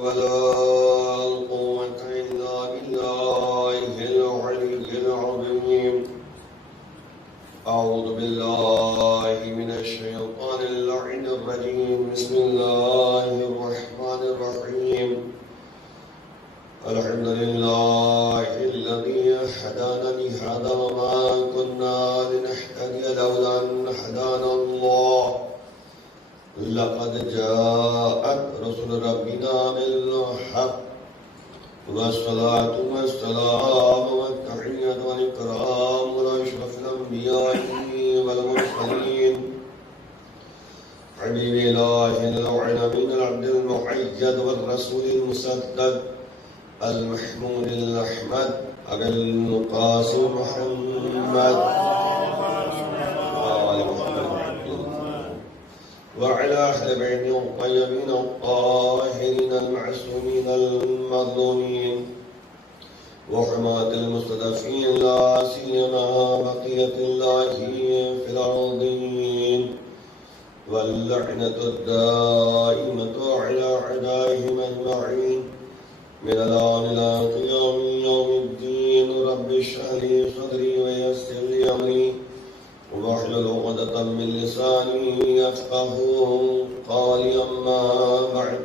ولا قوة إلا بالله العلي العظيم. أعوذ بالله من الشيطان اللعين الرجيم. بسم الله الرحمن الرحيم. الحمد لله الذي هدانا لهذا وما كنا لنهتدي لولا أن هدانا الله. لقد جاءت رسل ربنا بالحق والصلاة والسلام والتحية والإكرام على أشرف الأنبياء والمرسلين حبيب الله العالمين العبد المحيد والرسول المسدد المحمود الأحمد أبي القاسم محمد وعلى أهل بيته الطيبين الطاهرين المعصومين المظلومين وحماة المستضعفين لا سيما بقية الله في الأرضين واللعنة الدائمة على أعدائهم أجمعين من الآن إلى قيام يوم الدين. رب اشرح لي صدري ويسر لي أمري واحلل عقدة من لساني يفقهوا قولي. أما بعد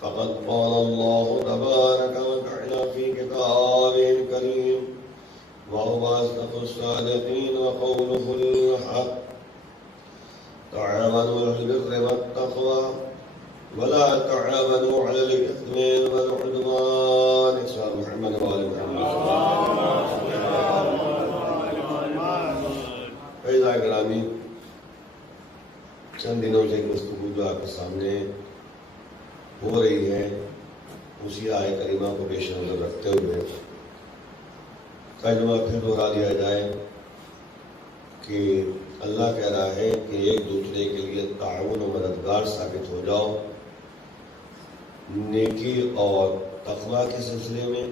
فقد قال الله تبارك وتعالى في كتابه الكريم وهو أصدق الصادقين وقوله الحق. تعاونوا على البر والتقوى ولا تعاونوا على الإثم والعدوان. سيدنا محمد وآل محمد. فیضا گرامی، چند دنوں سے گفتگو جو آپ کے سامنے ہو رہی ہے اسی آیت کریمہ کو پیش نظر رکھتے ہوئے ترجمہ پھر دہرا دیا جائے کہ اللہ کہہ رہا ہے کہ ایک دوسرے کے لیے تعاون و مددگار ثابت ہو جاؤ نیکی اور تقویٰ کے سلسلے میں،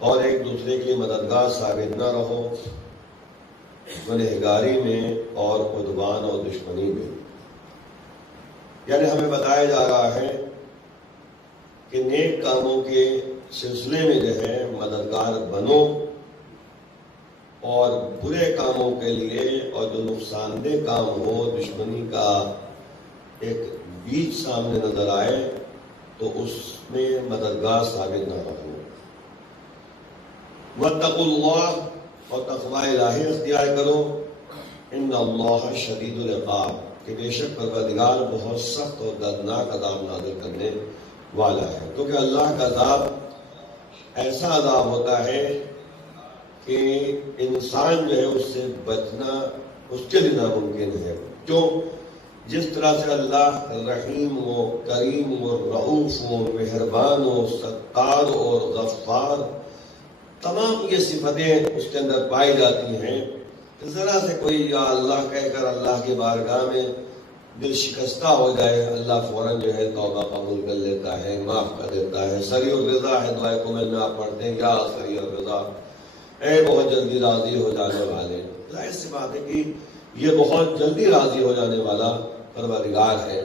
اور ایک دوسرے کے مددگار ثابت نہ رہو گنہگاری میں اور عدوان اور دشمنی میں. یعنی ہمیں بتایا جا رہا ہے کہ نیک کاموں کے سلسلے میں جو ہے مددگار بنو، اور برے کاموں کے لیے اور جو نقصان دہ کام ہو، دشمنی کا ایک بیچ سامنے نظر آئے تو اس میں مددگار ثابت نہ رہو. واتقوا اللہ، اور تقوی الہی اختیار کرو. ان اللہ شدید العقاب، کہ بے شک پروردگار بہت سخت اور دردناک عذاب نازل کرنے والا ہے. کیونکہ اللہ کا عذاب ایسا عذاب ہوتا ہے کہ انسان جو ہے اس سے بچنا اس کے لیے ناممکن ہے. کیوں؟ جس طرح سے اللہ رحیم و کریم و رؤوف و مہربان و ستار اور غفار، تمام یہ صفتیں اس کے اندر پائی جاتی ہیں. ذرا سے کوئی یا اللہ کہہ کر اللہ کی بارگاہ میں دل شکستہ ہو جائے، اللہ فوراً جو ہے توبہ قبول کر لیتا ہے، معاف کر دیتا ہے. سری الرضا ہے دعائے کو میں آپ پڑھتے ہیں، یا سری الرضا، اے بہت جلدی راضی ہو جانے والے. ظاہر سی بات ہے کہ یہ بہت جلدی راضی ہو جانے والا پروردگار ہے.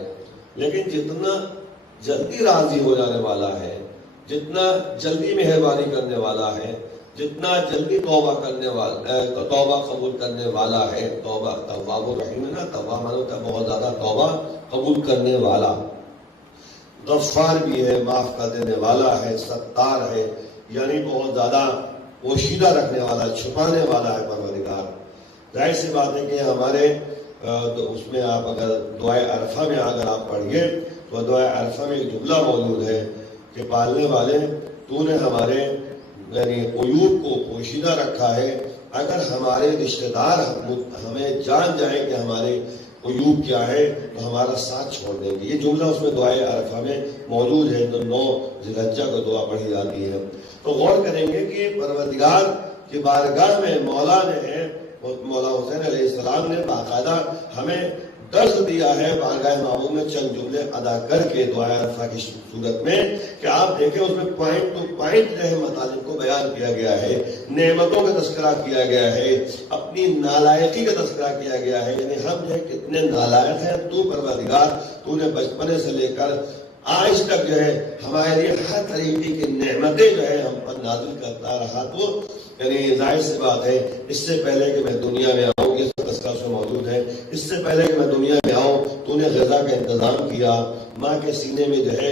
لیکن جتنا جلدی راضی ہو جانے والا ہے، جتنا جلدی مہربانی کرنے والا ہے، جتنا جلدی توبہ کرنے والا، توبہ قبول کرنے والا ہے. توبہ تواب الرحیم ہے نا، توبہ مانو کہ بہت زیادہ توبہ قبول کرنے والا. غفار بھی ہے، معاف کر دینے والا ہے، ستار ہے، یعنی بہت زیادہ پوشیدہ رکھنے والا، چھپانے والا ہے پروردگار. ظاہر سی بات ہے کہ ہمارے اس میں آپ اگر دعائے عرفہ میں اگر آپ پڑھیے تو دعائے عرفہ میں ایک جملہ موجود ہے کہ پالنے والے تو نے ہمارے یعنی عیوب کو پوشیدہ رکھا ہے. اگر ہمارے رشتہ دار ہمیں جان جائیں کہ ہمارے عیوب کیا ہے تو ہمارا ساتھ چھوڑ دیں گے. یہ جملہ اس میں دعائے عرفہ میں موجود ہے، تو 9 ذی الحجہ کو دعا پڑھی جاتی ہے. تو غور کریں گے کہ پروردگار کی بارگاہ میں مولا نے ہے، مولا حسین علیہ السلام نے باقاعدہ ہمیں درس دیا ہے بارگاہ معمول میں چند جملے ادا کر کے دعائے عرفہ کی صورت میں، کہ آپ دیکھیں اس میں پوائنٹ ٹو پوائنٹ جو ہے مطالب کو بیان کیا گیا ہے، نعمتوں کا تذکرہ کیا گیا ہے، اپنی نالائقی کا تذکرہ کیا گیا ہے. یعنی ہم جو ہے کتنے نالائق ہیں، تو پروردگار تو نے بچپنے سے لے کر آج تک جو ہے ہمارے لیے ہر طریقے کی نعمتیں جو ہے ہم پر نازل کرتا رہا. تو یعنی ظاہر سی بات ہے اس سے پہلے کہ میں دنیا میں آؤں، یہ تذکرہ سے موجود ہے، اس سے پہلے کہ میں دنیا میں آؤں تو نے غذا کا انتظام کیا، ماں کے سینے میں جو ہے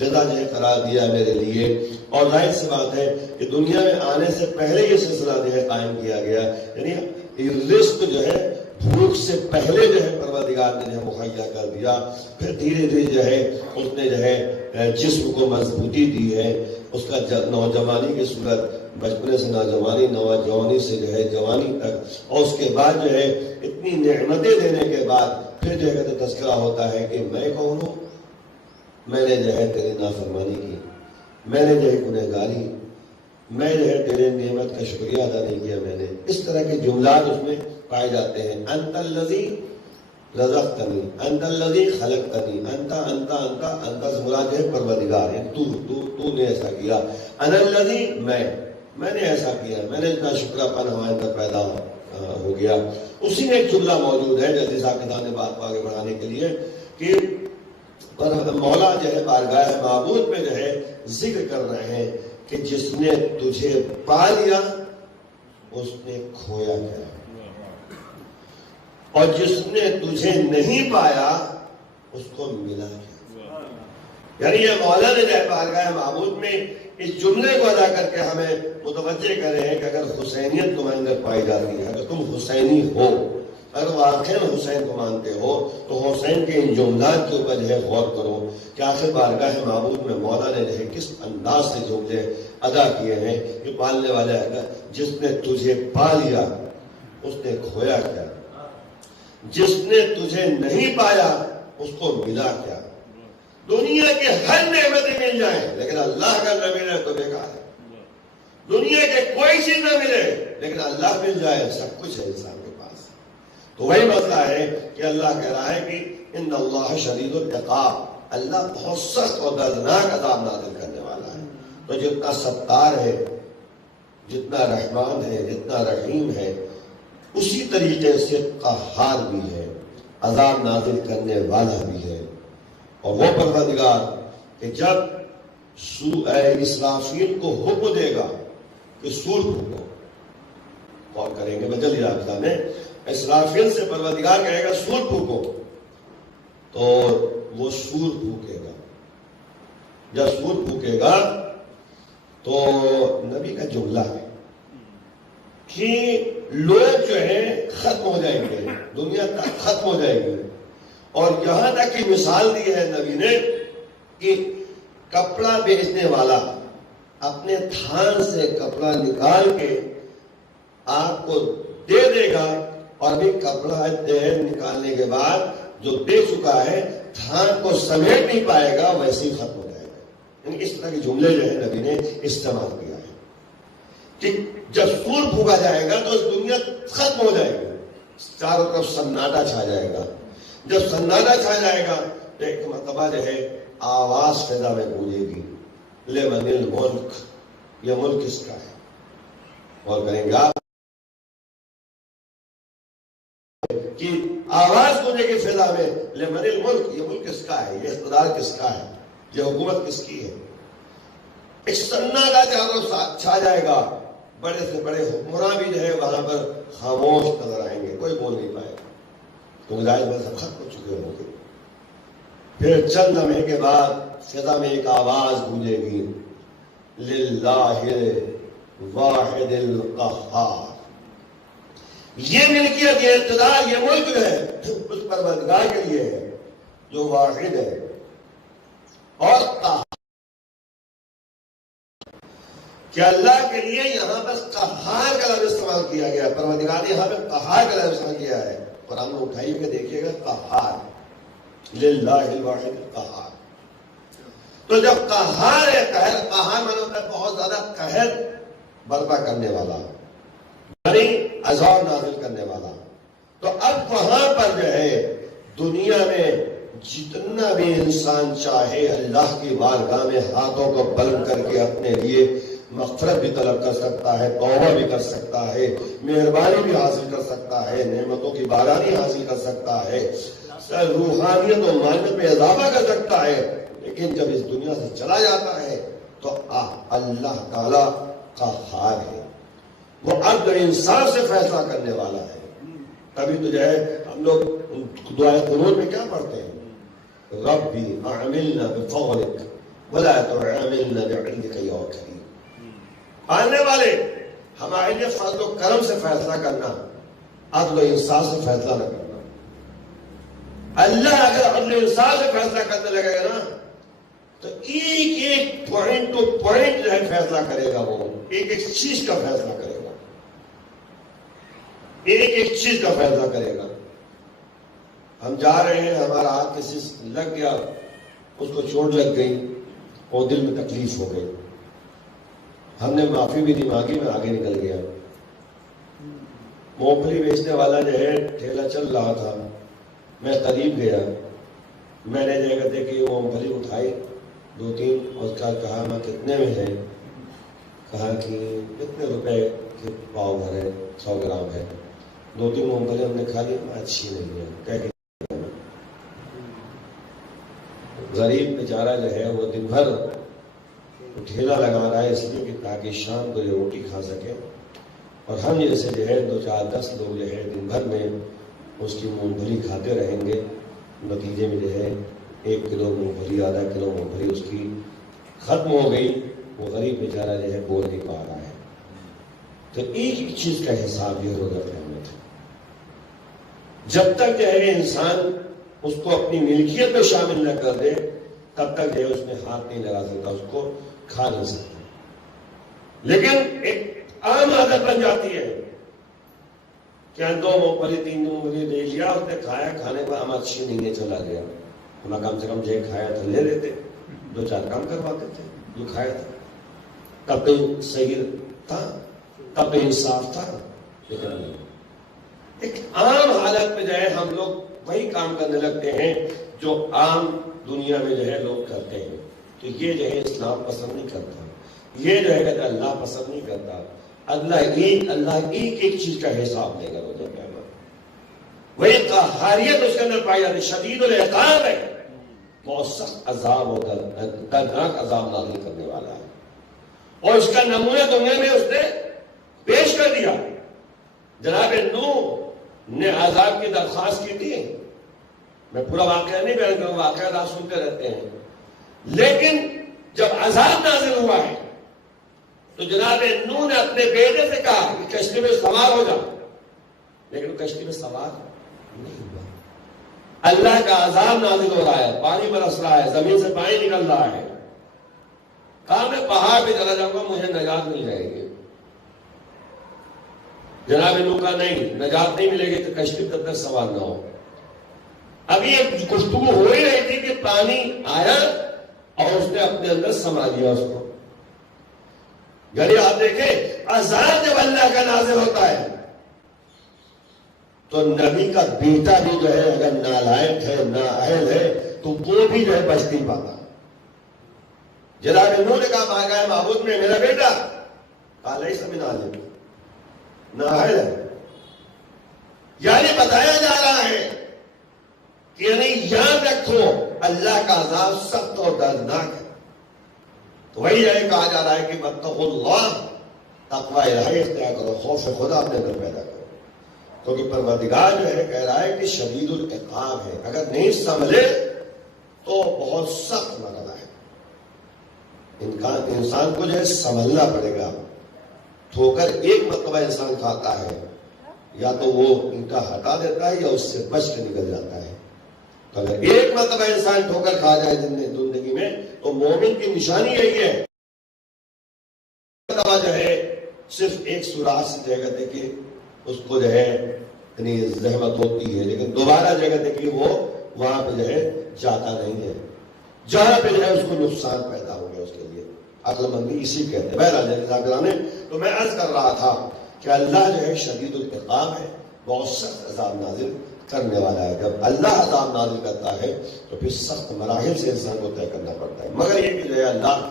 غذا جو ہے قرار دیا میرے لیے. اور ظاہر سی بات ہے کہ دنیا میں آنے سے پہلے یہ سلسلہ جو ہے قائم کیا گیا، یعنی رزق جو ہے بھوک سے پہلے جو ہے پروردگار نے جو ہے مہیا کر دیا. پھر دھیرے دھیرے جو ہے اس نے جو ہے جسم کو مضبوطی دی ہے، اس کا نوجوانی کی صورت، بچپنے سے نوجوانی، نوجوانی سے جو ہے جوانی تک، اور اس کے بعد جو ہے اتنی نعمتیں دینے کے بعد پھر جو ہے تذکرہ ہوتا ہے کہ میں کون ہوں، میں نے جو ہے تیری نافرمانی کی، میں نے جو ہے گنہگاری، میں جو ہے تیرے نعمت کا شکریہ ادا نہیں کیا میں نے. اس طرح کے جملات اس میں پائے جاتے ہیں. انت الذی رزقتنی، انت الذی خلقتنی، انت انت انت انت سے مراد ہے پروردگار، یعنی تو نے ایسا کیا. انا الذی، میں نے ایسا کیا، میں نے اتنا شکر پن ہمارے اندر پیدا ہو گیا. اسی میں ایک جملہ موجود ہے جیسے صاحب نے بات کو آگے بڑھانے کے لیے کہ مولا جو ہے بارگاہ معبود میں جو ہے ذکر کر رہے ہیں کہ جس نے تجھے پا لیا اس نے کھویا کیا، اور جس نے تجھے نہیں پایا اس کو ملا کیا. یعنی یہ مولا نے جو ہے بارگاہ معبود میں اس جملے کو ادا کر کے ہمیں متوجہ کر رہے ہیں کہ اگر حسینیت تمہارے اندر پائی جاتی ہے، اگر تم حسینی ہو، اگر واقعی حسین کو مانتے ہو تو حسین کے ان جملات کے اوپر جو ہے غور کرو کہ آخر بارگاہ معبود میں مولا نے جو ہے کس انداز سے جملے ادا کیے ہیں کہ پالنے والے جس نے تجھے پا لیا اس نے کھویا کیا، جس نے تجھے نہیں پایا اس کو ملا کیا. دنیا کے ہر نعمتیں مل جائیں لیکن اللہ کا نہ ملے تو بیکار ہے. دنیا کے کوئی چیز نہ ملے لیکن اللہ مل جائے سب کچھ ہے انسان کے پاس. تو وہی مسئلہ ہے کہ اللہ کہہ رہا ہے کہ ان اللہ شدید العقاب، اللہ بہت سخت اور دردناک عذاب نازل کرنے والا ہے. تو جتنا ستار ہے، جتنا رحمان ہے، جتنا رحیم ہے، اسی طریقے سے قہار بھی ہے، عذاب نازل کرنے والا بھی ہے. اور وہ پروردگار کہ جب اسرافیل کو حکم دے گا کہ سور پھونکو، غور کریں گے بدل رابطہ میں، اسرافیل سے پروردگار کہے گا سور پھونکو تو وہ سور پھونکے گا. جب سور پھونکے گا تو نبی کا جملہ ہے کہ لوگ جو ہے ختم ہو جائیں گے، دنیا ختم ہو جائے گی. اور یہاں تک کی مثال دی ہے نبی نے کہ کپڑا بیچنے والا اپنے تھان سے کپڑا نکال کے آپ کو دے دے گا، اور بھی کپڑا نکالنے کے بعد جو دے چکا ہے تھان کو سمیٹ نہیں پائے گا، ویسے ہی ختم ہو جائے گا. یعنی اس طرح کے جملے جو ہے نبی نے استعمال کیا ہے کہ جب سور پھونکا جائے گا تو دنیا ختم ہو جائے گی، چاروں طرف سناٹا چھا جائے گا. جب سناٹا چھا جائے گا تو ایک مرتبہ جو ہے آواز فضا میں گونجے گی، لمن الملک، یہ ملک کس کا ہے. اور کریں گے آپ کہ آواز گونجے گی فضا میں، لمن الملک، یہ ملک کس کا ہے، یہ اقتدار کس کا ہے، یہ حکومت کس کی ہے. ایک سناٹا چاروں چھا جائے گا، بڑے سے بڑے حکمراں بھی جو ہے وہاں پر خاموش نظر آئیں گے، کوئی بول نہیں پائے گا، تو ظاہر میں سب ختم ہو چکے ہوں گے. پھر چند لمحے کے بعد فضا میں ایک آواز گونجے گی، للہ واحد القہار، یہ ملکیت، یہ اقتدار، یہ ملک جو ہے اس پروردگار کے لیے ہے جو واحد ہے اور قہار. کہ اللہ کے لیے یہاں پر قہار کا لفظ استعمال کیا گیا، پروردگار نے یہاں پہ قہار کا لفظ استعمال کیا ہے. قرآن میں اٹھائی کے دیکھیے گا قہار، للہ الواحد القہار. تو جب قہار ہے، قہار مانا ہوتا ہے بہت زیادہ قہر برپا کرنے والا، یعنی عذاب نازل کرنے والا. تو اب وہاں پر جو ہے دنیا میں جتنا بھی انسان چاہے اللہ کی بارگاہ میں ہاتھوں کو بلند کر کے اپنے لیے مغفرت بھی طلب کر سکتا ہے، توبہ بھی کر سکتا ہے، مہربانی بھی حاصل کر سکتا ہے، نعمتوں کی بارانی حاصل کر سکتا ہے، روحانیت و معنویت میں اضافہ کر سکتا ہے. لیکن جب اس دنیا سے چلا جاتا ہے تو اللہ تعالیٰ قہار ہے، وہ عدل و انصاف سے فیصلہ کرنے والا ہے۔ تبھی تو جو ہے ہم لوگ دعائے قنوت میں کیا پڑھتے ہیں؟ ربی اعملنا بفضلک ولا تعاملنا بعدلک یا کریم۔ آنے والے ہمارے لیے فضل و کرم سے فیصلہ کرنا، عدل و انصاف سے فیصلہ نہ کرنا۔ اللہ اگر عدل و انصاف سے فیصلہ کرنے لگے گا نا تو ایک ایک پوائنٹ ٹو پوائنٹ جو ہے فیصلہ کرے گا، وہ ایک ایک چیز کا فیصلہ کرے گا، ایک ایک چیز کا فیصلہ کرے گا۔ ہم جا رہے ہیں، ہمارا ہاتھ کسی سے لگ گیا، اس کو چوٹ لگ گئی اور دل میں تکلیف ہو گئی، ہم نے معافی بھی نہیں مانگی، میں آگے نکل گیا۔ مونگ پھلی بیچنے والا جو ہے ٹھیلا چل رہا تھا، میں قریب گیا، میں نے جگہ دیکھی وہ مونگ پھلی اٹھائی دو تین، اور کہا میں کتنے میں ہے؟ کہا کہ کتنے روپے کے پاؤ بھر ہے؟ 100 گرام ہے۔ دو تین مونگ پھلی ہم نے کھا لی، اچھی نہیں ہے کہہ کے۔ غریب بیچارہ جو ہے وہ دن بھر ٹھیلا لگا رہا ہے اس لیے کہ تاکہ شام کو یہ روٹی کھا سکے، اور ہم جیسے جو ہے 2 4 10 لوگ جو ہے دن بھر میں اس کی مونگ پھلی کھاتے رہیں گے، نتیجے میں جو ہے 1 کلو مونگ پھلی، آدھا کلو مونگ پھلی اس کی ختم ہو گئی، وہ غریب بیچارہ جو ہے بول نہیں پا رہا ہے۔ تو ایک ایک چیز کا حساب یہ ہوگا قیامت ہے۔ جب تک جو ہے انسان اس کو اپنی ملکیت میں شامل نہ کر دے تب تک جو ہے اس میں ہاتھ نہیں لگا سکتا، اس کو کھا نہیں سکتا۔ لیکن ایک عام عادت بن جاتی ہے کہ 2 مونگ پھلی 3 مونگ پھلی لے لیا، اس نے کھایا، کھانے پر ہم اچھی نہیں ہے، چلا گیا۔ ہم کم سے کم جو کھایا تھا لے لیتے، 2 4 کام کرواتے تھے جو کھایا تھا، تب تو صحیح تھا، تب تو انصاف تھا۔ لیکن نہیں، ایک عام حالت میں جو ہے ہم لوگ وہی کام کرنے لگتے ہیں جو عام دنیا میں جو ہے لوگ کرتے ہیں۔ تو یہ جو ہے اسلام پسند نہیں کرتا، یہ جو ہے کہتا اللہ پسند نہیں کرتا۔ اللہ ایک ایک چیز کا حساب لے گا روز قیامت۔ وہی قہاریت اس کے اندر پائی جاتی، شدید العقاب ہے، بہت سخت عذاب ہوتا ہے، دردناک عذاب نازل کرنے والا ہے۔ اور اس کا نمونہ دنیا میں اس نے پیش کر دیا۔ جناب نوح نے عذاب کی درخواست کی تھی، میں پورا واقعہ نہیں بیان کروں، واقعات آپ سنتے رہتے ہیں، لیکن جب عذاب نازل ہوا ہے تو جناب نوح نے اپنے بیٹے سے کہا کہ کشتی میں سوار ہو جا، لیکن کشتی میں سوار نہیں ہوا۔ اللہ کا عذاب نازل ہو رہا ہے، پانی برس رہا ہے، زمین سے پانی نکل رہا ہے، کہا میں پہاڑ پہ چلا جاؤں گا، مجھے نجات مل جائے گی۔ جناب نوح کا نہیں، نجات نہیں ملے گی تو کشتی تب تک سوار نہ ہو۔ ابھی ایک گفتگو ہو ہی رہی تھی کہ پانی آیا اور اس نے اپنے اندر سما لیا اس کو۔ یعنی آپ دیکھیں عذاب جب اللہ کا نازل ہوتا ہے تو نبی کا بیٹا بھی جو ہے اگر نالائق ہے، نااہل ہے، تو وہ بھی جو ہے بچ نہیں پاتا۔ جناب نوح نے کہا بارگاہ معبود میں میرا بیٹا، کہا لیس من اہلک، نااہل ہے۔ یعنی بتایا جا رہا ہے کہ یعنی یاد رکھو اللہ کا عذاب سخت اور دردناک ہے۔ تو وہی ہے کہا جا رہا ہے کہ واتقوا اللہ، تقوی الہی اختیار کرو، خوف خدا اپنے اندر پیدا کرو، کیونکہ پروردگار جو ہے کہہ رہا ہے کہ شدید العقاب ہے، اگر نہیں سنبھلے تو بہت سخت مرحلہ ہے۔ انسان کو جو ہے سنبھلنا پڑے گا۔ ٹھوکر ایک مرتبہ انسان کھاتا ہے، یا تو وہ اینٹا ہٹا دیتا ہے یا اس سے بچ کے نکل جاتا ہے۔ تو اگر ایک مرتبہ انسان ٹھوکر کھا جائے زندگی میں تو مومن کی نشانی یہی ہے، مرتبہ جو ہے صرف ایک سوراخ سے جگہ دیکھیے اس کو جو ہے اتنی زحمت ہوتی ہے، لیکن دوبارہ جگہ دیکھیے وہ وہاں پہ جو ہے جاتا نہیں ہے، جہاں پہ جو ہے اس کو نقصان پیدا ہو گیا اس کے لیے۔ عقل مندی اسی کہتے ہیں۔ بہرحال تو میں عرض کر رہا تھا کہ اللہ جو ہے شدید العقاب ہے، بہت سخت عذاب نازل کرنے والا ہے۔ جب اللہ عذاب نازل کرتا ہے تو پھر سخت مراحل سے انسان کو طے کرنا پڑتا ہے، مگر یہ کہ جو ہے اللہ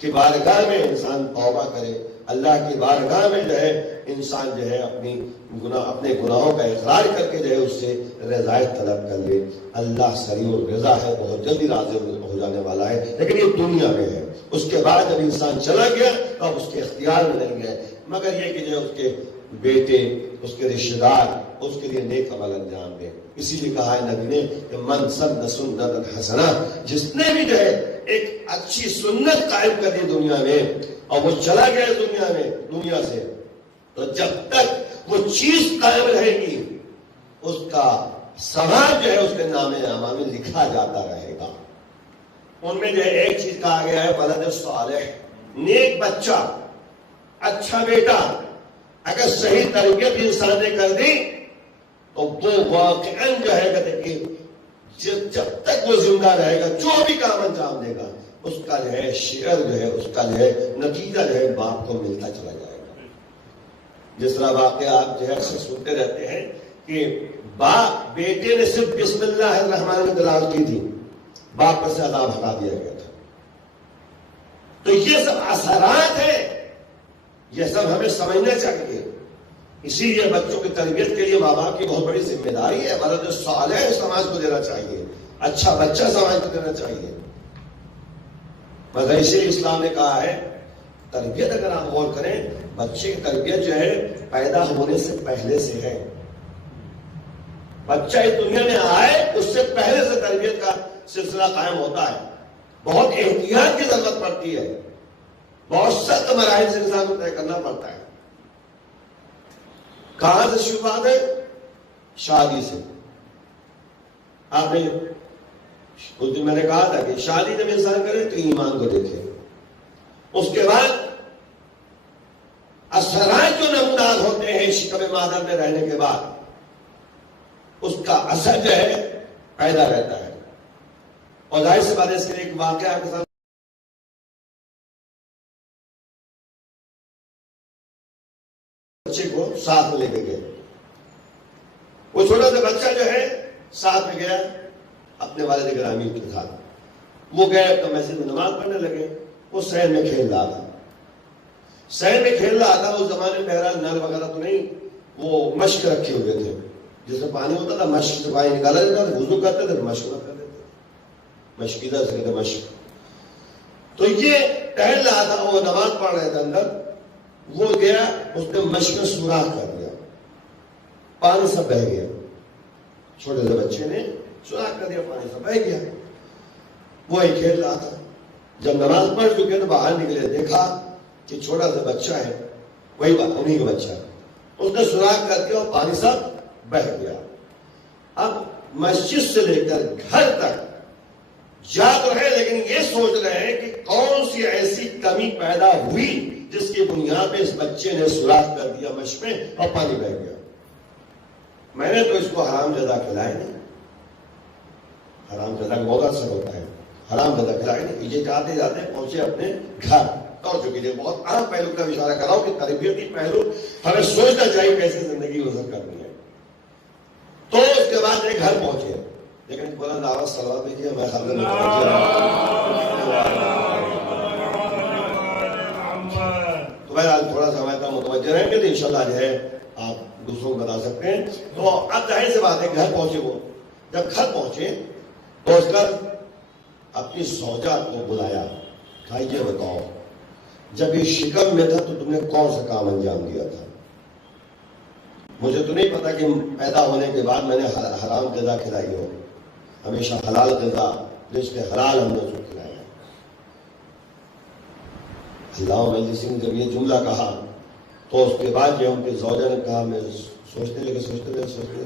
کی بارگاہ میں انسان توبہ کرے، اللہ کی بارگاہ میں جو ہے انسان جو ہے اپنے گناہوں کا اقرار کر کے جو ہے اس سے رضایت طلب کر لے. اللہ سریع الرضا ہے، بہت جلدی راضی ہو جانے والا ہے، لیکن یہ دنیا میں ہے. اس کے بعد جب انسان چلا گیا تو اب اس کے اختیار میں نہیں ہے، مگر یہ کہ جو اس کے بیٹے، اس کے رشتہ دار اس کے لیے نیک عمل انجام دیں. اسی لیے کہا ہے نبی نے کہ من سن سنتا حسنہ، جس نے بھی جو ہے ایک اچھی سنت قائم کر دی دنیا میں اور وہ چلا گیا دنیا سے، تو جب تک وہ چیز قائم رہے گی اس کا ثواب جو ہے اس کے نام اعمال میں لکھا جاتا رہے گا. ان میں جو ہے ایک چیز کہا گیا ہے ولد صالح، نیک بچہ، اچھا بیٹا. اگر صحیح تربیت انسان نے کر دی تو وہ واقعاً جو ہے کہتے کہ جب تک وہ زندہ رہے گا جو بھی کام انجام دے گا اس کا جو ہے شعر جو ہے اس کا جو ہے نتیجہ جو ہے باپ کو ملتا چلا جائے گا. جس طرح واقعہ آپ جو ہے اکثر سنتے رہتے ہیں کہ باپ بیٹے نے صرف بسم اللہ الرحمن میں دلال کی تھی، باپ پر سے عذاب ہٹا دیا گیا تھا. تو یہ سب اثرات ہیں، یہ سب ہمیں سمجھنا چاہیے. اسی لیے بچوں کی تربیت کے لیے ماں باپ کی بہت بڑی ذمہ داری ہے. ولد صالح سماج کو دینا چاہیے، اچھا بچہ سماج کو دینا چاہیے. مگر اسی لیے اسلام نے کہا ہے تربیت اگر آپ غور کریں، بچے کی تربیت جو ہے پیدا ہونے سے پہلے سے ہے. بچہ اس دنیا میں آئے اس سے پہلے سے تربیت کا سلسلہ قائم ہوتا ہے. بہت احتیاط کی ضرورت پڑتی ہے، بہت سخت مراحل سے انسان کو طے کرنا پڑتا ہے. کہاں سے شروعات ہے؟ شادی سے. آپ نے اس دن میں نے کہا تھا کہ شادی جب انسان کرے تو ایمان کو دیکھے، اس کے بعد اثرات جو نمودار ہوتے ہیں شکم مادر میں رہنے کے بعد اس کا اثر جو ہے پیدا رہتا ہے. اور ظاہر سی بات ہے اس کے لیے ایک واقعہ کے ساتھ بچے کو ساتھ میں لے کے گئے. وہ چھوٹا سا بچہ جو ہے ساتھ میں گیا اپنے والد گرامی کے ساتھ. وہ گئے تو مسجد میں نماز پڑھنے لگے. وہ صحن میں کھیل رہا تھا. صحن میں کھیل رہا تھا. اس زمانے میں بہرحال نل وغیرہ تو نہیں، وہ مشق رکھے ہوئے تھے. جس میں پانی ہوتا تھا مشق سے پانی نکالا جاتا تھا، وضو کرتے تھے مشق کر دیتے تھے. مشقیدہ سے کہتے مشق. تو یہ ٹہل رہا تھا، وہ نماز پڑھ رہے تھے اندر. وہ گیا، اس نے مشق میں سوراخ کر دیا، پانی سب بہہ گیا. چھوٹے سے بچے نے سوراخ کر دیا، پانی سب بہہ گیا. وہ ہی کھیل رہا تھا. جب نماز پڑھ چکے تو باہر نکلے، دیکھا کہ چھوٹا سا بچہ ہے، وہی انہیں کا بچہ. اس نے سوراخ کر دیا اور پانی سب بہہ گیا. اب مسجد سے لے کر گھر تک جا تو ہے، لیکن یہ سوچ رہے ہیں کہ کون سی ایسی کمی پیدا ہوئی جس کی بنیاد پہ اس بچے نے سوراخ کر دیا مشق میں اور پانی بہہ گیا. میں نے تو اس کو حرام زدہ کھلائے نہیں. حرام زدہ کا بہت اثر ہوتا ہے. حرام زدہ کھلائے نہیں. یہ جاتے جاتے پہنچے اپنے گھر. اور جو کہ بہت اہم پہلو کا اشارہ کر رہا ہوں کہ تربیتی پہلو ہمیں سوچنا چاہیے کیسے زندگی گزر کرنی ہے. تو اس کے بعد ایک گھر پہنچے، لیکن بلند آواز صلوات بھیجیے. میں خبر تو بہرحال تھوڑا سا ہمارے متوجہ رہیں گے تو انشاءاللہ جو ہے آپ دوسروں کو بتا سکتے ہیں. تو اب ظاہر سی بات ہے گھر پہنچے. وہ جب گھر پہنچے تو اس کا اپنی زوجہ کو بلایا. کہا یہ بتاؤ جب یہ شکم میں تھا تو تم نے کون سا کام انجام دیا تھا؟ مجھے تو نہیں پتا کہ پیدا ہونے کے بعد میں نے حرام غذا کھلائی ہو. ہمیشہ حلال غذا جس کے حلال ہم نے اس کو کھلایا. اللہ مجلسی نے جب یہ جملہ کہا تو اس کے بعد جو ان کے زوجہ نے کہا، میں سوچنے لگے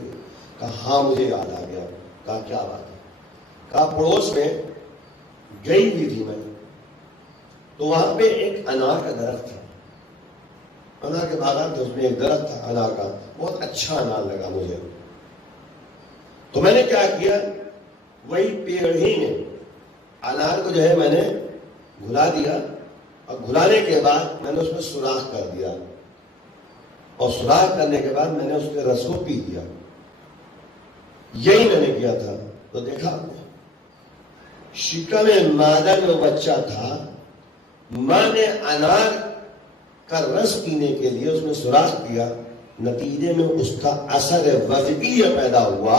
کہا ہاں مجھے یاد آ گیا. کہا کیا بات ہے؟ کہا پڑوس میں گئی ہوئی تھی میں، تو وہاں پہ ایک انار کا درخت تھا. انار کے باغات تھے، اس میں ایک درخت تھا انار کا. بہت اچھا انار لگا مجھے. تو میں نے کیا کیا، وہی پیڑ ہی میں انار کو جو ہے میں نے گھلا دیا، اور گھلانے کے بعد میں نے اس میں سوراخ کر دیا، اور سوراخ کرنے کے بعد میں نے اس کے رس کو پی دیا. یہی میں نے کیا تھا. تو دیکھا آپ نے شکم مادر میں وہ بچہ تھا. ماں نے انار کا رس پینے کے لیے اس میں سوراخ کیا، نتیجے میں اس کا اثر وضعی پیدا ہوا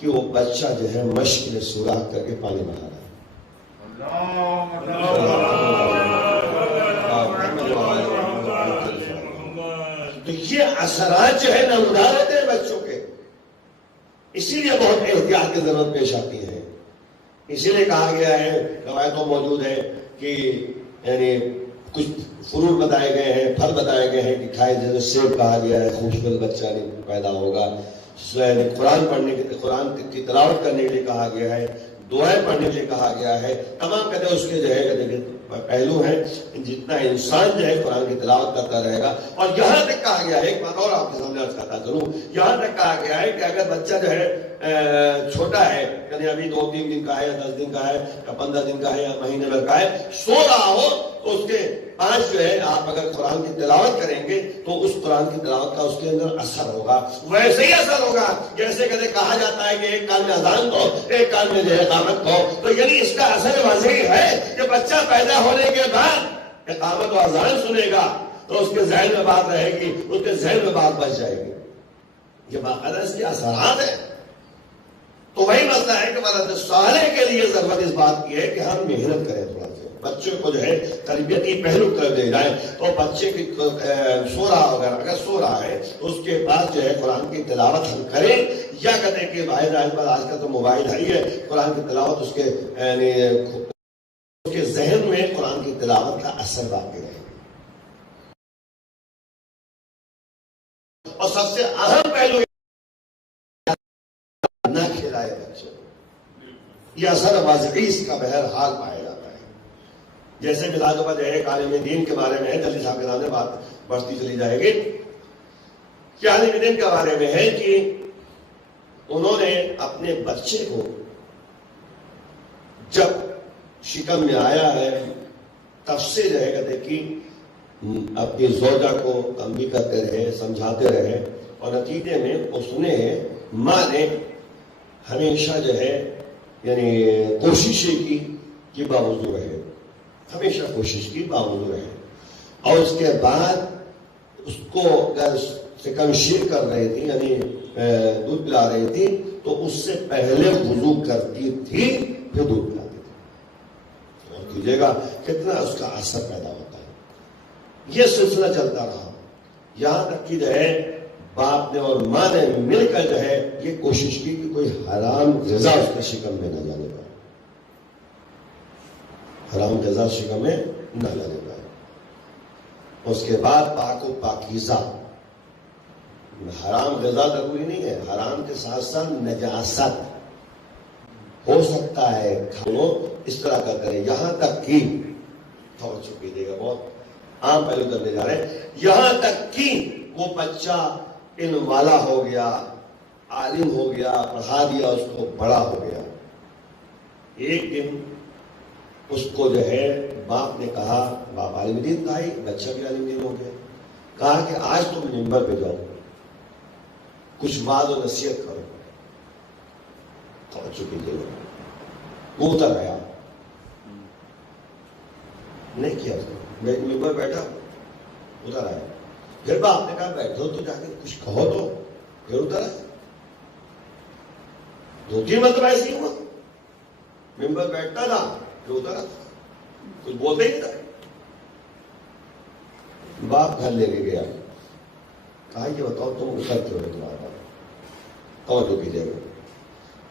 کہ وہ بچہ جو ہے مشق میں سوراخ کر کے پانی بہا رہا ہے۔ تو یہ اثرات جو ہے نمودار ہوتے ہیں بچوں کے، اسی لیے بہت احتیاط کی ضرورت پیش آتی ہے۔ اسی لیے کہا گیا ہے، روایتوں موجود ہے کہ یعنی کچھ فروٹ بتائے گئے ہیں، پھل بتائے گئے ہیں کہ کھائے، جیسے سیب کہا گیا ہے خوبصورت بچہ پیدا ہوگا، قرآن کی تلاوت کرنے کے لیے کہا گیا ہے، دعائیں پڑھنے کے لیے کہا گیا ہے، تمام کہتے ہیں اس کے جو ہے پہلو ہیں۔ جتنا انسان جو ہے قرآن کی تلاوت کرتا رہے گا، اور یہاں تک کہا گیا ہے، ایک بات اور آپ کے سامنے عرض کرتا چلوں، یہاں تک کہا گیا ہے کہ اگر بچہ جو ہے چھوٹا ہے، یعنی ابھی 2-3 دن کا ہے یا 10 دن کا ہے یا 15 دن کا ہے یا مہینے بھر کا ہے، سو رہا ہو تو اس کے 5 جو ہے آپ اگر قرآن کی تلاوت کریں گے تو اس قرآن کی تلاوت کا اس کے اندر اثر ہوگا، ویسے ہی اثر ہوگا جیسے کہتے کہا جاتا ہے کہ ایک کان میں اذان دو ایک کان میں جو ہے اقامت دو، تو یعنی اس کا اثر واضح ہے کہ بچہ پیدا ہونے کے بعد اقامت و اذان سنے گا تو اس کے ذہن میں بات رہے گی، اس کے ذہن میں بات بچ جائے گی، یہ باقاعدہ اس کے اثرات ہیں۔ تو وہی مسئلہ ہے کہ ولد صالح کے لیے ضرورت اس بات کی ہے کہ ہم محنت کریں، تھوڑا سا بچوں کو جو ہے تربیتی پہلو کر دے جائیں، تو بچے کی سو رہا اگر سو رہا ہے تو اس کے بعد جو ہے قرآن کی تلاوت ہم کریں، یا کہتے ہیں کہ بھائی ظاہر پر آج کل تو موبائل ہے ہی ہے، قرآن کی تلاوت اس کے ذہن میں قرآن کی تلاوت کا اثر باقی رہے۔ اور سب سے اہم پہلو نہ کھلائے بچے، یہ اثر واضحی اس کا بہرحال پایا جاتا ہے۔ جیسے مثال پر جو ہے عالم دین کے بارے میں ہے، جلدی صاحب کے سامنے بات بڑھتی چلی جائے گی کہ عالم دین کے بارے میں ہے کہ انہوں نے اپنے بچے کو جب شکم میں آیا ہے تب سے جو ہے کہتے کہ اپنی زوجہ کو تنبیہ کرتے رہے، سمجھاتے رہے، اور نتیجے میں اس نے ماں نے ہمیشہ جو ہے یعنی کوششیں کی کہ باوضو رہے، ہمیشہ کوشش کی باوضو رہے، اور اس کے بعد اس کو اگر شکم شیر کر رہی تھی یعنی دودھ پلا رہی تھی تو اس سے پہلے وضو کرتی تھی پھر دودھ پلاتی تھی، اور کیجیے گا کتنا اس کا اثر پیدا ہوتا ہے۔ یہ سلسلہ چلتا رہا یہاں تک کہ جو ہے باپ نے اور ماں نے مل کر جو ہے یہ کوشش کی کہ کوئی حرام غذا اس کے شکم میں نہ جانے پائے، حرام غذا شکم میں نہ جانے پائے۔ اس کے بعد پاک و پاکیزہ، حرام غذا ضروری نہیں ہے، حرام کے ساتھ ساتھ نجاست ہو سکتا ہے، کھانوں اس طرح کا کریں، یہاں تک کہ توجہ کیجیے گا بہت عام پہلو کرنے جا رہے ہیں، یہاں تک کہ وہ بچہ علم والا ہو گیا، عالم ہو گیا، پڑھا دیا اس کو، بڑا ہو گیا، ایک دن اس کو جو ہے باپ نے کہا، باپ عالم دین کا ہی بچہ بھی عالم دین ہو گیا، کہا کہ آج تم منبر پہ جاؤ، کچھ وعظ و نصیحت کرو، توجہ کیجیے گا، وہ اتر گیا، نہیں کیا، میں منبر بیٹھا اتر آیا، پھر باپ نے کہا بیٹھو تو جا کے کچھ کہو تو، پھر اتر آیا، 2-3 مرتبہ ایسی ہوا، ممبر بیٹھتا تھا پھر اتر آتا، کچھ بولتے ہی تھا، باپ گھر لے کے گیا، کہا یہ بتاؤ تم اتر کیوں رہے تمہارا، توجہ کیجیے گا،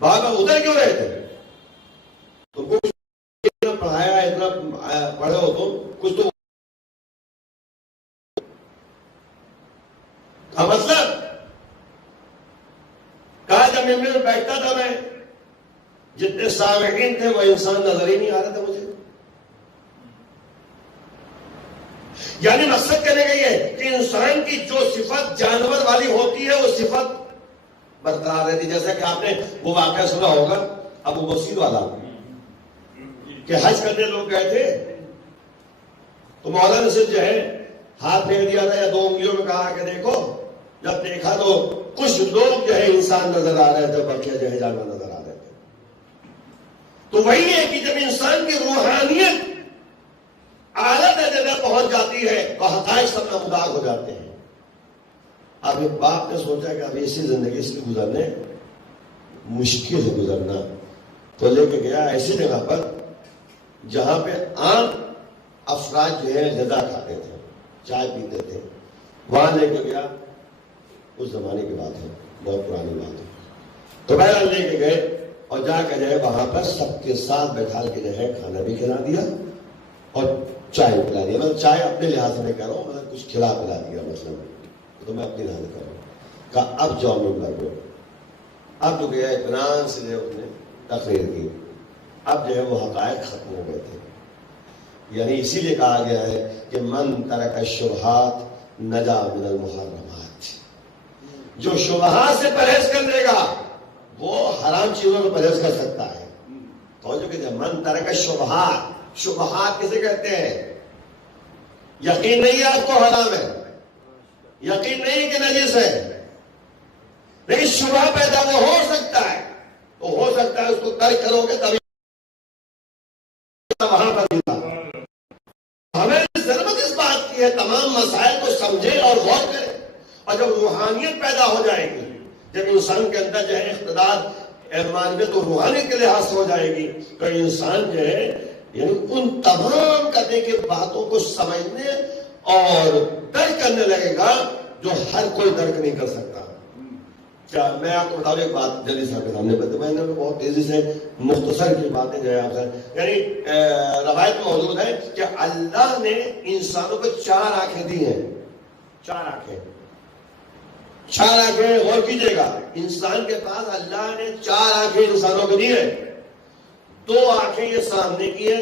باپ اتر کیوں رہے تھے، تم کو اتنا پڑھایا اتنا پڑھے ہو تم، کچھ تو مطلب کہا جب ممبر میں بیٹھتا تھا میں، جتنے سامعین تھے وہ انسان نظر ہی نہیں آ رہا تھا مجھے، یعنی مقصد کہنے کا یہ ہے کہ انسان کی جو صفت جانور والی ہوتی ہے وہ صفت برقرار رہتی، جیسا کہ آپ نے وہ واقعہ سنا ہوگا ابو بصیر والا کہ حج کرنے لوگ گئے تھے تو مولا نے صرف جو ہے ہاتھ پھیر دیا تھا یا 2 انگلیوں میں کہا کہ دیکھو، جب دیکھا تو کچھ لوگ جو ہے انسان نظر آ رہے تھے، بقیہ جو ہے جانور نظر آ رہے تھے۔ تو وہی ہے کہ جب انسان کی روحانیت اعلیٰ درجے پہنچ جاتی ہے تو حقائق سب نمودار ہو جاتے ہیں. اب ایک باپ نے سوچا کہ اب ایسی زندگی سے گزرنے مشکل ہے گزرنا، تو لے کے گیا ایسی جگہ پر جہاں پہ عام افراد جو ہے غذا کھاتے تھے، چائے پیتے تھے. وہاں لے کے گیا، اس زمانے کی بات ہے، بہت پرانی بات ہے. تو بہرحال لے کے گئے اور جا کے جو ہے وہاں پر سب کے ساتھ بیٹھا کے جو ہے کھانا بھی کھلا دیا اور چائے پلا دیا. مطلب چائے اپنے لحاظ سے میں کہہ رہا ہوں، مطلب کچھ کھلا پلا دیا، مطلب تو میں اپنی لحاظ سے کہہ رہا ہوں. کہا اب جاؤ ممبر پہ. اب جو گیا اطمینان سے جو اس نے تقریر کی. اب جو ہے وہ حقائق ختم ہو گئے تھے. یعنی اسی لیے کہا گیا ہے کہ من ترک الشبہات نجا من المحرمات. جو شبہات سے پرہیز کر لے گا وہ حرام چیزوں سے پرہیز کر سکتا ہے. تو جو کہتے ہیں من ترک الشبہات، شبہات کسے کہتے ہیں؟ یقین نہیں ہے آپ کو حرام ہے، یقین نہیں کہ نجس ہے، لیکن شبہ پیدا وہ ہو سکتا ہے، تو ہو سکتا ہے اس کو ترک کرو گے تبھی وہاں پر ملتا. ہمیں ضرورت اس بات کی ہے تمام مسائل کو سمجھے اور غور کرے. اور جب روحانیت پیدا ہو جائے گی، جب انسان کے اندر جو ہے اقتدار معنویت اور روحانیت کے لحاظ سے ہو جائے گی، تو انسان جو ہے یعنی ان تمام کرنے کی باتوں کو سمجھنے اور درک کرنے لگے گا جو ہر کوئی درک نہیں کر سکتا. کیا میں آپ کو بتاؤں ایک بات جلدی صاحب کے سامنے بتاؤں. میں نے بہت تیزی سے مختصر کی باتیں جو ہے آپ سے، یعنی روایت میں موجود ہے کہ اللہ نے انسانوں کو 4 آنکھیں دی ہیں. 4 آنکھیں، 4 آنکھیں غور کیجئے گا. انسان کے پاس اللہ نے 4 آنکھیں انسانوں کو دی ہیں. 2 آنکھیں یہ سامنے کی ہیں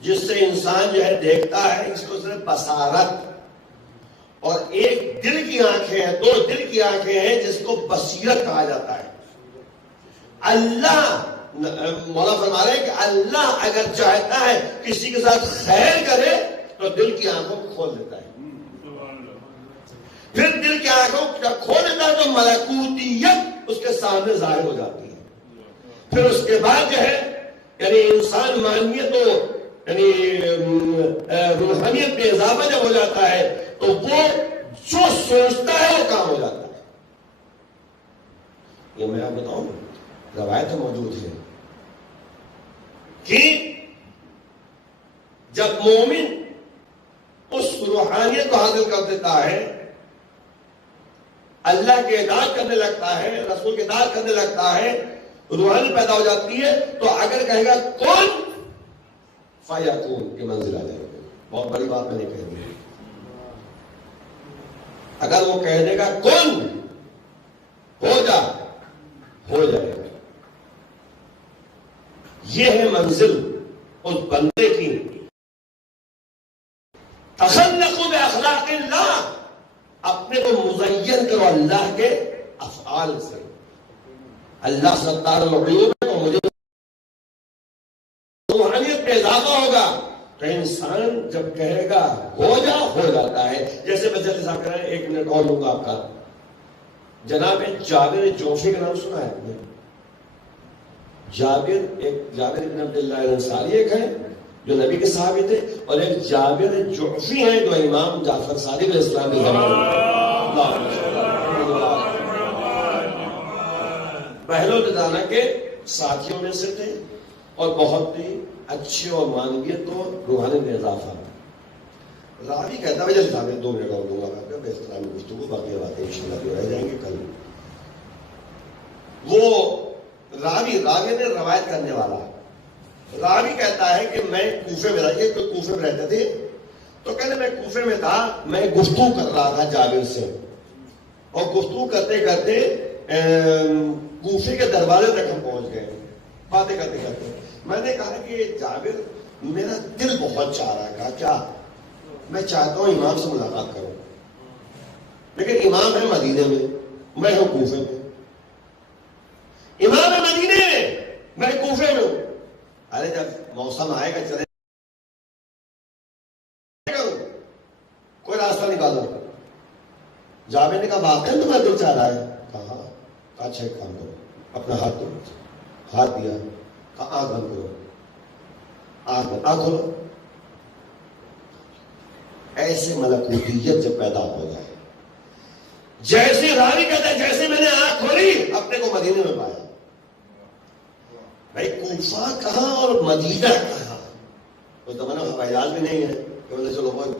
جس سے انسان جو ہے دیکھتا ہے، اس کو صرف بصارت. اور ایک دل کی آنکھیں ہیں، 2 دل کی آنکھیں ہیں جس کو بصیرت کہا جاتا ہے. اللہ مولا فرما رہے ہیں کہ اللہ اگر چاہتا ہے کسی کے ساتھ خیر کرے تو دل کی آنکھوں کو کھول دیتا ہے. پھر دل کی آنکھوں جب کھول دیتا ہے تو ملکوتیت اس کے سامنے ظاہر ہو جاتی ہے. پھر اس کے بعد جو ہے یعنی انسان معنویت و یعنی روحانیت میں اضافہ جب ہو جاتا ہے تو وہ جو سوچتا ہے وہ کام ہو جاتا ہے. یہ میں آپ بتاؤں روایت موجود ہے کہ جب مومن اس روحانیت کو حاصل کر دیتا ہے، اللہ کی اطاعت کرنے لگتا ہے، رسول کی اطاعت کرنے لگتا ہے، روحانی پیدا ہو جاتی ہے، تو اگر کہے گا کون فیکون کی منزل آ جائے گی. بہت بڑی بات میں نے کہہ دی. اگر وہ کہہ دے گا کون ہو جا، ہو جائے گا. یہ ہے منزل اس بندے کی. تخلقوا باخلاق اللہ، اپنے کو مزین کرو اللہ کے افعال سے. اللہ ستار العیوب ہے تو مجھے روحانیت میں اضافہ ہوگا. تو انسان جب کہے گا ہو جا، ہو جاتا ہے. جیسے میں جلدی صاحب کہہ رہے ہیں، 1 منٹ اور لوں گا آپ کا. جناب جابر جوفی کا نام سنا ہے آپ نے؟ جابر ابن عبداللہ الانصاری ایک ہے جو نبی کے صحابی تھے، اور ایک جابر جوفی ہیں جو امام جعفر صادق علیہ السلام کے زمانے پہلو ددانہ کے ساتھیوں میں سے تھے اور بہت ہی اچھے اور معنویت اور روحانی میں اضافہ. راوی کہتا ہے جیسے صاحب 2 منٹ اور دوں گا بے اختلاف گفتگو، باقی باتیں انشاءاللہ جو رہ جائیں گے کل. وہ راوی نے روایت کرنے والا راوی کہتا ہے کہ میں کوفے میں رہا، یہ کوفے میں رہتے تھے، تو کہتے میں کوفے میں تھا، میں گفتگو کر رہا تھا جابر سے، اور گفتگو کرتے کرتے کوفے کے دروازے تک ہم پہنچ گئے باتیں کرتے کرتے. میں نے کہا کہ جابر میرا دل بہت چاہ رہا ہے. کہا کیا؟ میں چاہتا ہوں امام سے ملاقات کروں، لیکن امام ہے مدینے میں، میں ہوں کوفے میں. امام ہے مدینے میں، میں کوفے میں ہوں. ارے جب موسم آئے گا چلے کوئی راستہ نکالو. جابر نے کہا واقعی تمہارا دل چاہ رہا ہے؟ کہا اچھا ایک کام کرو، اپنا ہاتھ دو. ہاتھ دیا، کہا آنکھ بند کرو. آنکھ کھولو. ایسے ملکوتیت جب پیدا ہو جائے، جیسے راوی کہتا ہے جیسے میں نے آنکھ کھولی اپنے کو مدینے میں پایا. بھائی کوفہ کہاں اور مدینہ کہاں؟ کوئی تمنا ہوائی جہاز بھی نہیں ہے کہ بولے چلو بھائی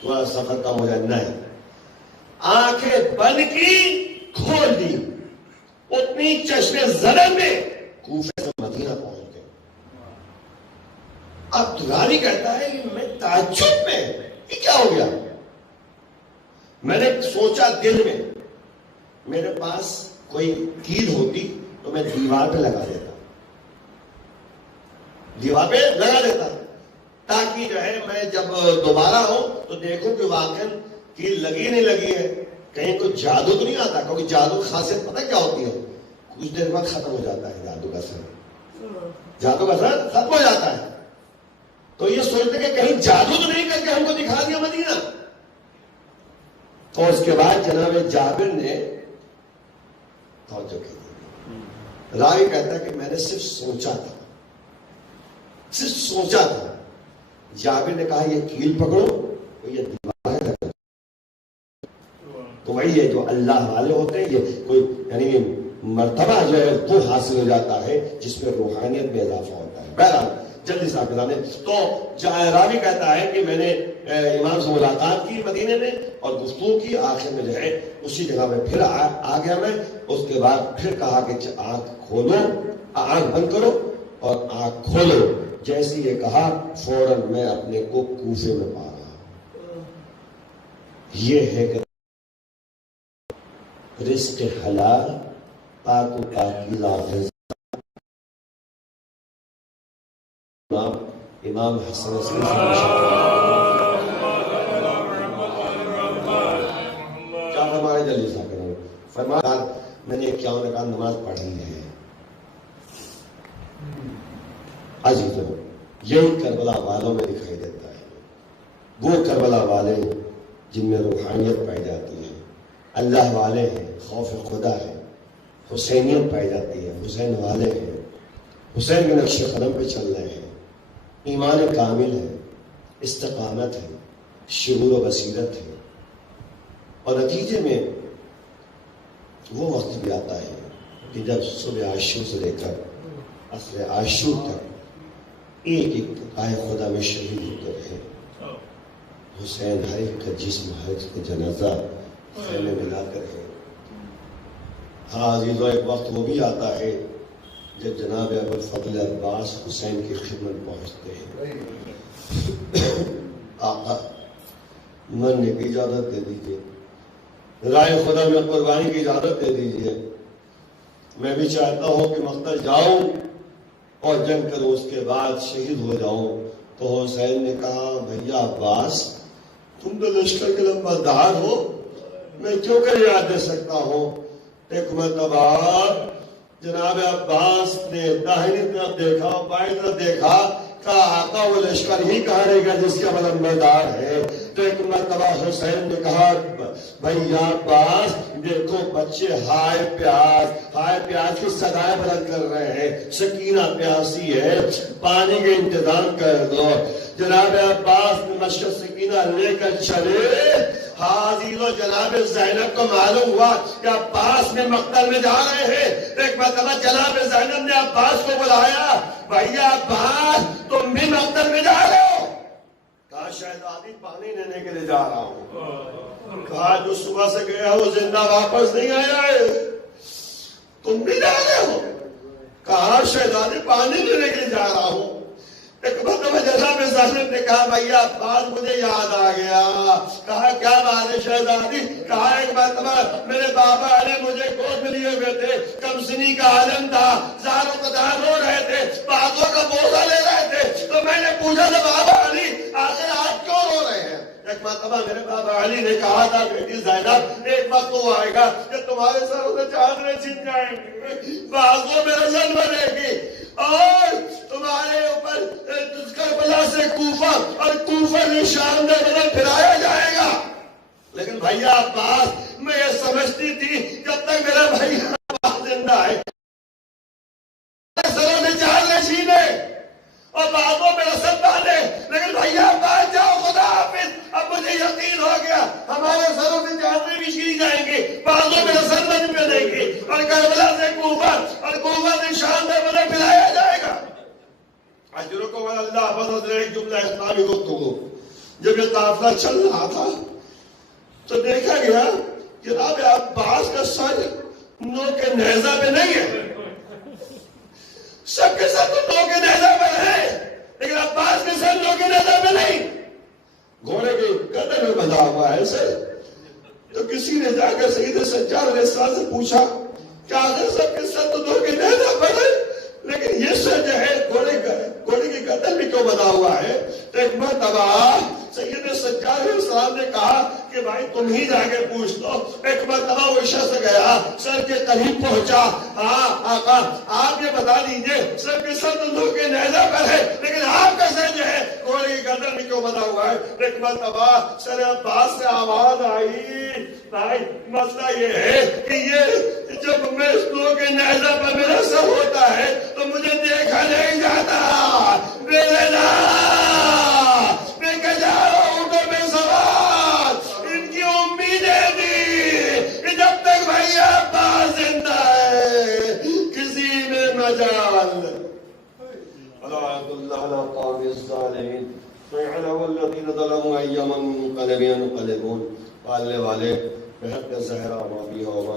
تھوڑا سفر کم ہو جائے. نہیں، آنکھیں بند کی، کھول دی، اتنی چشمے زدن میں کوفے سے مدینہ پہنچ گئے. اب راوی کہتا ہے کہ میں تعجب میں، یہ کیا ہو گیا؟ میں نے سوچا دل میں میرے پاس کوئی کیل ہوتی تو میں دیوار پہ لگا دیتا، دیوار پہ لگا دیتا تاکہ جو ہے میں جب دوبارہ ہوں تو دیکھوں کہ واقعی کیل لگی نہیں لگی ہے، کہیں کوئی جادو تو نہیں آتا. کیونکہ جادو خاصیت پتہ کیا ہوتی ہے؟ کچھ دیر بعد ختم ہو جاتا ہے جادو کا اثر، جادو کا اثر ختم ہو جاتا ہے. تو یہ سوچتے کہ کہیں جادو تو نہیں کر کے ہم کو دکھا دیا مدینہ. اور اس کے بعد جناب جابر نے توجہ کی. راوی کہتا ہے کہ میں نے صرف سوچا تھا، صرف سوچا تھا. جابر نے کہا یہ کیل پکڑو، یہ دیوار ہے. تو وہی ہے جو اللہ والے ہوتے ہیں، یہ کوئی یعنی مرتبہ جو ہے وہ حاصل ہو جاتا ہے جس میں روحانیت میں اضافہ ہوتا ہے. بہرحال جلدی سے آپ نے تو راوی کہتا ہے کہ میں نے امام سے ملاقات کی مدینے میں اور گفتگو کی. آخر میں جو ہے اسی جگہ میں پھر آ گیا میں. اس کے بعد پھر کہا کہ آنکھ کھولو، آنکھ بند کرو اور آنکھ کھولو. جیسے یہ کہا فوراً میں اپنے کو کوفے میں پا رہا. یہ ہے کہ رزق حلال، پاک و پاکیزہ غذا. امام حسن کیا فرمائے جلدی سا کرو. فرمایا میں نے 51 رکعت نماز پڑھی ہے. عزیزوں یہی کربلا والوں میں دکھائی دیتا ہے. وہ کربلا والے جن میں روحانیت پائی جاتی ہے، اللہ والے ہیں، خوف خدا ہے، حسینیت پائی جاتی ہے، حسین والے ہیں، حسین کے نقش قدم پہ چل رہے ہیں، ایمان کامل ہے، استقامت ہے، شعور و بصیرت ہے. اور نتیجے میں وہ وقت بھی آتا ہے کہ جب صبح عاشور سے لے کر عصر عاشور تک ایک ایک آئے خدا میں شہید ہوتے رہے. حسین ہر ایک کا جسم، ہر ایک کا جنازہ خیمے میں لاتے رہے. ہاں عزیزوں ایک وقت وہ بھی آتا ہے جب جناب ابوالفضل عباس حسین کی خدمت پہنچتے ہیں. آقا مرنے کی اجازت دے دیجیے، رائے خدا میں قربانی کی اجازت دے دیجیے. میں بھی چاہتا ہوں کہ مقتل جاؤں اور جنگ کروں، اس کے بعد شہید ہو جاؤں. تو حسین نے کہا بھیا عباس تم تو لشکر کے لمبردار ہو، میں کیوں کر یاد دے سکتا ہوں. ایک مرتبہ جناب عباس نے داہنی طرف دیکھا، بائیں طرف دیکھا، کہا آقا وہ لشکر ہی کہاں رہے گا جس کا علمبردار ہے. تو ایک مرتبہ حسین نے کہا بھیا عباس دیکھو بچے ہائے پیاس کی صدائیں بلند کر رہے ہیں، سکینہ پیاسی ہے، پانی کے انتظام کر دو. جناب عباس نے مشرق سکینہ لے کر چلے. حاضر و جناب زینب کو معلوم ہوا کہ عباس میں مقتل میں جا رہے ہیں. ایک مرتبہ جناب زینب نے عباس کو بلایا، بھیا عباس تم بھی مقتل میں جا رہے ہو؟ کہا شہزادی پانی لینے کے لیے جا رہا ہوں. کہا جو صبح سے گیا وہ زندہ واپس نہیں آیا ہے، تم بھی جا رہے ہو؟ کہا شہزادی پانی لینے کے لیے جا رہا ہوں. ایک مرتبہ جناب زینب نے کہا بھیا عباس مجھے یاد آ گیا. کہا کیا بات ہے شہزادی؟ کہا ایک مرتبہ میرے بابا علی مجھے گود میں لیے ہوئے تھے، کم سنی کا عالم تھا، زار و قطار رو رہے تھے، بازوں کا بوجھا لے رہے تھے. تو میں نے پوچھا تھا بابا علی آخر آپ کیوں رو رہے ہیں؟ ایک مرتبہ میرے بابا علی نے کہا تھا بیٹی زینب ایک وقت وہ آئے گا کہ تمہارے سروں سے چادریں چھن جائیں گی، بازوں میں رسن بنے گی اور تمہارے اوپر کربلا سے کوفہ اور کوفہ سے شام میں بدل پھرایا جائے گا. لیکن بھیا عباس میں یہ سمجھتی تھی جب تک میرا بھیا عباس زندہ ہے سروں میں چادریں چھینے اور بازوں میں رسن باندھے، لیکن بھیا عباس جاؤ خدا اور کربلا سے کوفہ اور کوفہ سے شام میں مجھے پلایا جائے گا. اجرکم علی اللہ. بس حضرت ایک جملہ اسلامی گفتگو. جب یہ قافلہ چل رہا تھا تو دیکھا گیا جناب عباس کا سر نو کے نیزہ پہ نہیں ہے. سب کے سر تو نو کے نیزہ پہ ہے لیکن عباس کے سر نو کے نیزہ پہ نہیں. گھوڑے کے گردن میں بندھا ہوا ہے سر. تو کسی نے جا کر سید سجاد علیہ السلام سے پوچھا کہ آخر سب کے سر تو نو کے نیزہ پہ ہے لیکن یہ سر جو ہے گھوڑے کی گردن میں کیوں بندھا ہوا ہے؟ تو ایک مرتبہ سید سجاد علیہ السلام نے کہا کہ بھائی تم ہی جا کے پوچھ لو. ایک مرتبہ وہ شخص گیا سر کے قریب پہنچا. ہاں آقا آپ یہ بتا دیجئے سر کے سر تو نو کے نیزہ پر ہے لیکن آپ کا سر جو ہے گھوڑے کی گردن میں کیوں بندھا ہوا ہے؟ ایک مرتبہ سر عباس سے آواز آئی بھائی مسئلہ یہ ہے کہ یہ جب میں نو کے نیزہ پر میرا سر ہوتا ہے تو مجھے دیکھا نہیں جاتا. میرے میں کجاروں اونٹوں میں سوار ان کی امیدیں تھی کہ جب تک بھائی عباس زندہ ہے کسی میں مجال. العهد الله على قوم الظالمين فيعلم الذين ظلموا أي منقلب ينقلبون. والے والے بہت زہرا ما بھی ہو